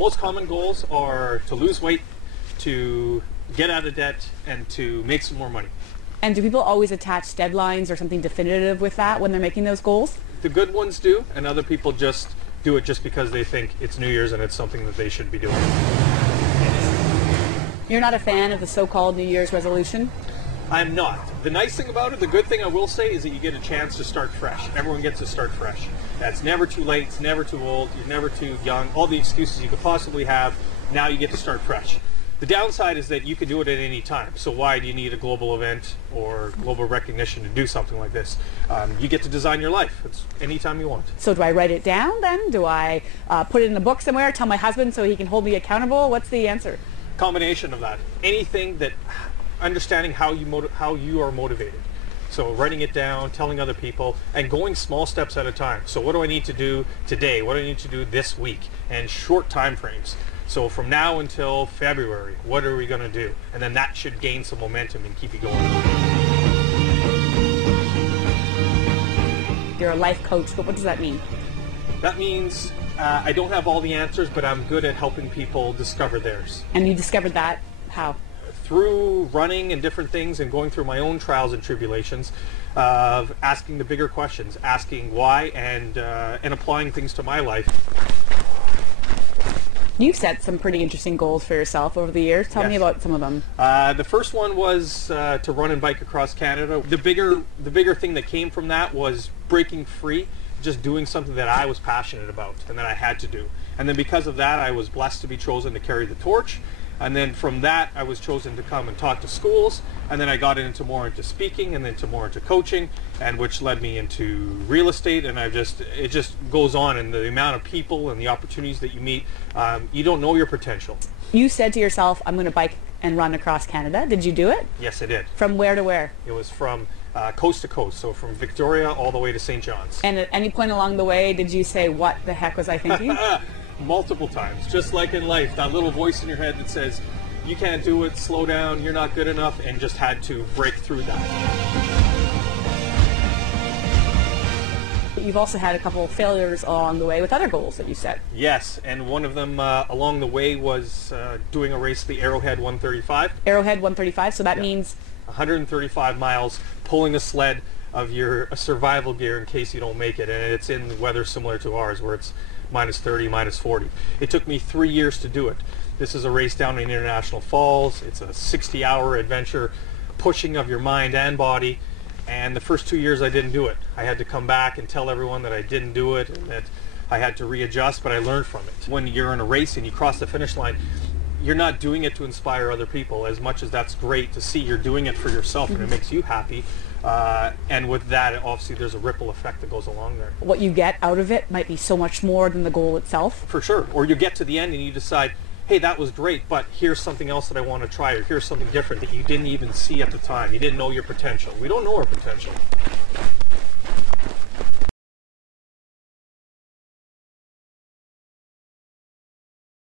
Most common goals are to lose weight, to get out of debt, and to make some more money. And do people always attach deadlines or something definitive with that when they're making those goals? The good ones do, and other people just do it just because they think it's New Year's and it's something that they should be doing. You're not a fan of the so-called New Year's resolution? I'm not. The nice thing about it, the good thing I will say, is that you get a chance to start fresh. Everyone gets to start fresh. That's never too late, it's never too old, you're never too young. All the excuses you could possibly have, now you get to start fresh. The downside is that you can do it at any time. So why do you need a global event or global recognition to do something like this? You get to design your life. It's anytime you want. So do I write it down then? Do I put it in a book somewhere, tell my husband so he can hold me accountable? What's the answer? Combination of that. Anything that, understanding how you are motivated. So writing it down, telling other people, and going small steps at a time. So what do I need to do today? What do I need to do this week? And short time frames. So from now until February, what are we going to do? And then that should gain some momentum and keep you going. You're a life coach, but what does that mean? That means I don't have all the answers, but I'm good at helping people discover theirs. And you discovered that how? Through running and different things and going through my own trials and tribulations of asking the bigger questions, asking why, and applying things to my life. You've set some pretty interesting goals for yourself over the years. Tell me about some of them. The first one was to run and bike across Canada. The bigger thing that came from that was breaking free, just doing something that I was passionate about and that I had to do. And then because of that, I was blessed to be chosen to carry the torch. And then from that, I was chosen to come and talk to schools. And then I got more into speaking, and then more into coaching, and which led me into real estate. And it just goes on. And the amount of people and the opportunities that you meet, you don't know your potential. You said to yourself, I'm going to bike and run across Canada. Did you do it? Yes, I did. From where to where? It was from coast to coast, so from Victoria all the way to St. John's. And at any point along the way, did you say, what the heck was I thinking? Multiple times, just like in life, that little voice in your head that says, you can't do it, slow down, you're not good enough, and just had to break through that. You've also had a couple of failures along the way with other goals that you set. Yes, and one of them along the way was doing a race, the Arrowhead 135. Arrowhead 135, so that means? 135 miles, pulling a sled of your survival gear in case you don't make it, and it's in weather similar to ours, where it's -30, -40. It took me 3 years to do it. This is a race down in International Falls. It's a 60-hour adventure, pushing of your mind and body. And the first 2 years I didn't do it. I had to come back and tell everyone that I didn't do it and that I had to readjust, but I learned from it. When you're in a race and you cross the finish line, you're not doing it to inspire other people. As much as that's great to see, you're doing it for yourself, and it makes you happy. And with that, obviously, there's a ripple effect that goes along there. What you get out of it might be so much more than the goal itself. For sure. Or you get to the end and you decide, hey, that was great, but here's something else that I want to try, or here's something different that you didn't even see at the time. You didn't know your potential. We don't know our potential.